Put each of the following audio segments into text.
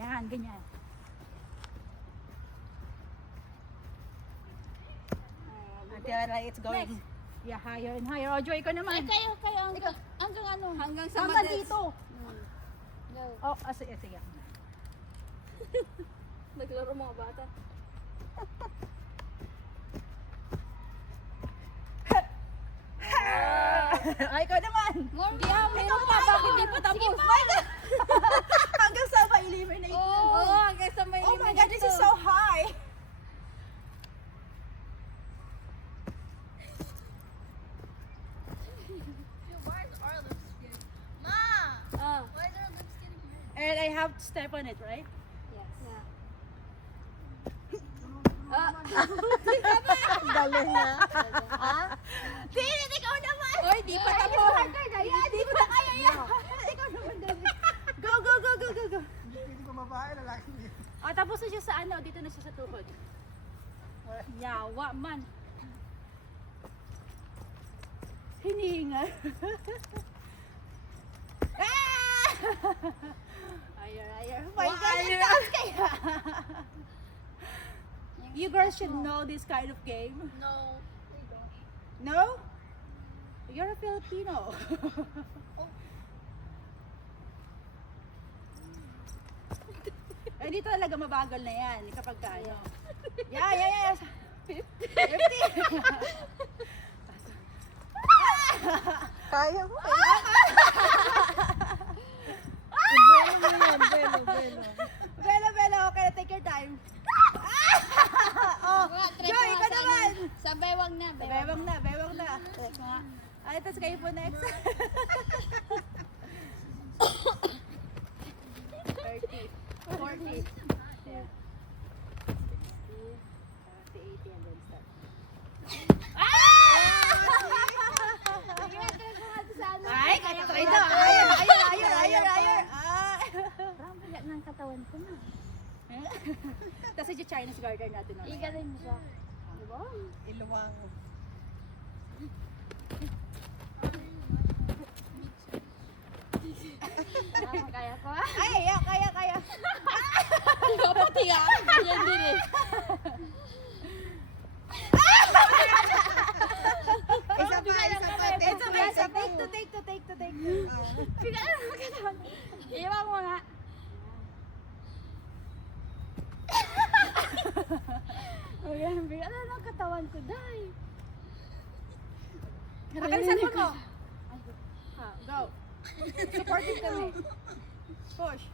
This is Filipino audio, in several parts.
Yan, ganyan. Until it's going. Yeah, higher and higher. O, Joy, ikaw naman. Kayo, hanggang ano? Hanggang sa Hanggang madals. dito. Go. Oh, sige. Naglaro mga bata. Ay, ikaw naman. More. Meron pa, bakit di pa tapos? Hanggang sa may eliminate. Oo, hanggang sa may Oh my God, this is so high. Ah. And I have to step on it, right? Yes. Galing na. Di, ikaw naman! Oy, di pa tapos. Di ko na kaya yan. Ikaw naman, David. Go. Hindi ko babae, lalaki niya. Oh, tapos na siya sa ano, dito na siya sa tuhod. Yawa man. Hinihinga. Ayar. My God, ang taas kaya. You girls should know this kind of game. No. No? You're a Filipino. Eh, dito talaga mabagal na yan kapag ka, ano. Yeah. 50. Kaya mo. Belo, okay, take your time. Oh, Joy, ikaw naman. Sa baywang na. Bewang na. Ay, tapos kayo po next. 30, 40. Yeah. 60, 80, and then start. Ay, try daw. Ayun. Parang bigat ng katawan ko na. Tapos yung Chinese garter natin. No? Iga rin siya. Diba? Iluwang. Kaya ko. Ay, kaya. Kapati ah. Yan din eh. Isa pa. Take to. Bigat ng katawan. Iwan mo nga. Ayan, bigat na ng katawan ko, day. Nakalisan mo. Go. Supporting kami. Push.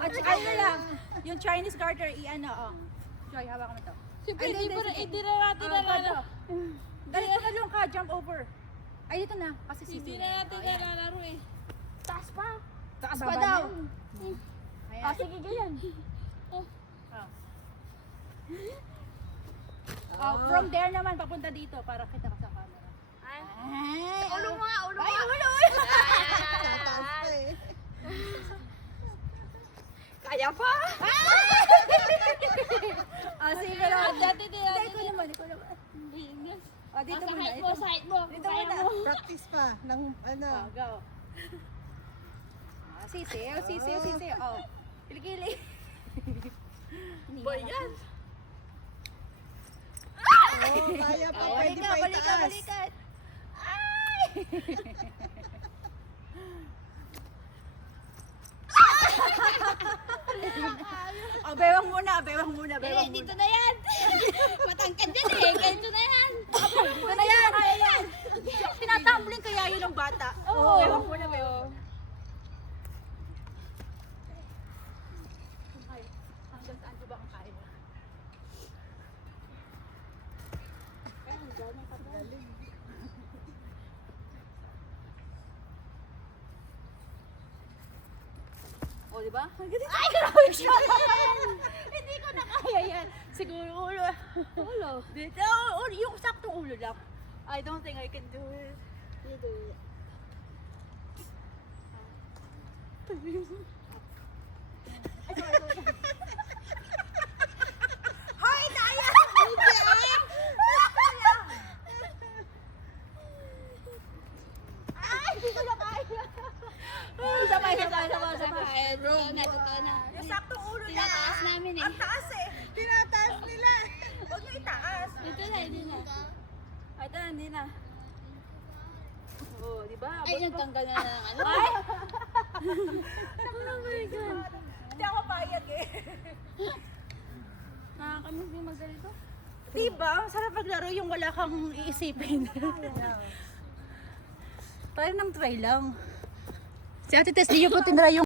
At saka ano lang, yung Chinese garter, i-ano, oh. Joy, hawak mo to. Siyempre, Ay, hindi na natin Ah, nalalaro. Dali ko na lang ka, jump over. Ay, dito na, kasi Hindi sisi. na natin nalalaro eh. Taas pa. Taas pa Baba daw. na. Ayan. Sige, ganyan. Oh, from there naman, papunta dito, para kita ka sa camera. Ay. Ay, Ulo mo nga, ulo mo. Ay, ulo. Taas pa eh. Kaya pa! Ah, sige, pero. Dati din, Hindi, ikaw naman. Oh, dito Sa muna. height mo, sa height mo. Dito Kaya muna. mo. Practice pa ng ano. Oh, go. Sisi. Oh. Kilikili. Boy yan! Oh, kaya pa. Oh, Pwede pa itaas. balikan. Ay! Oh, bewang muna. Dito na yan. Matangkad yan eh. Ganito na yan. Dito na yan. Kaya yan. Tinatumbling kaya yun ng bata. Oo. Bewang muna. Ay, hanggang saan ko ba ang kain? O, di ba? Ay, grabe siya! Hindi ko na kaya yan. Siguro ulo. Ulo. Dito, yung saktong ulo lang. I don't think I can do it. You do it. Hoy, Daya! Ay! Sabay. Ay, totoo na. Yung saktong ulo niya. Tinataas namin eh. Ang taas eh. Tinataas nila. Huwag niyo itaas. Ito na, hindi na. Ay, ito na, hindi na. Oh, di ba? Ay, nagtanggal na ng ano. Ay! Hindi ako payag eh. Nakakamiss yung maggalito. Diba? Ang sarap maglaro yung wala kang iisipin. Try ng try lang. Si Ate Tess, di yung po tinry yung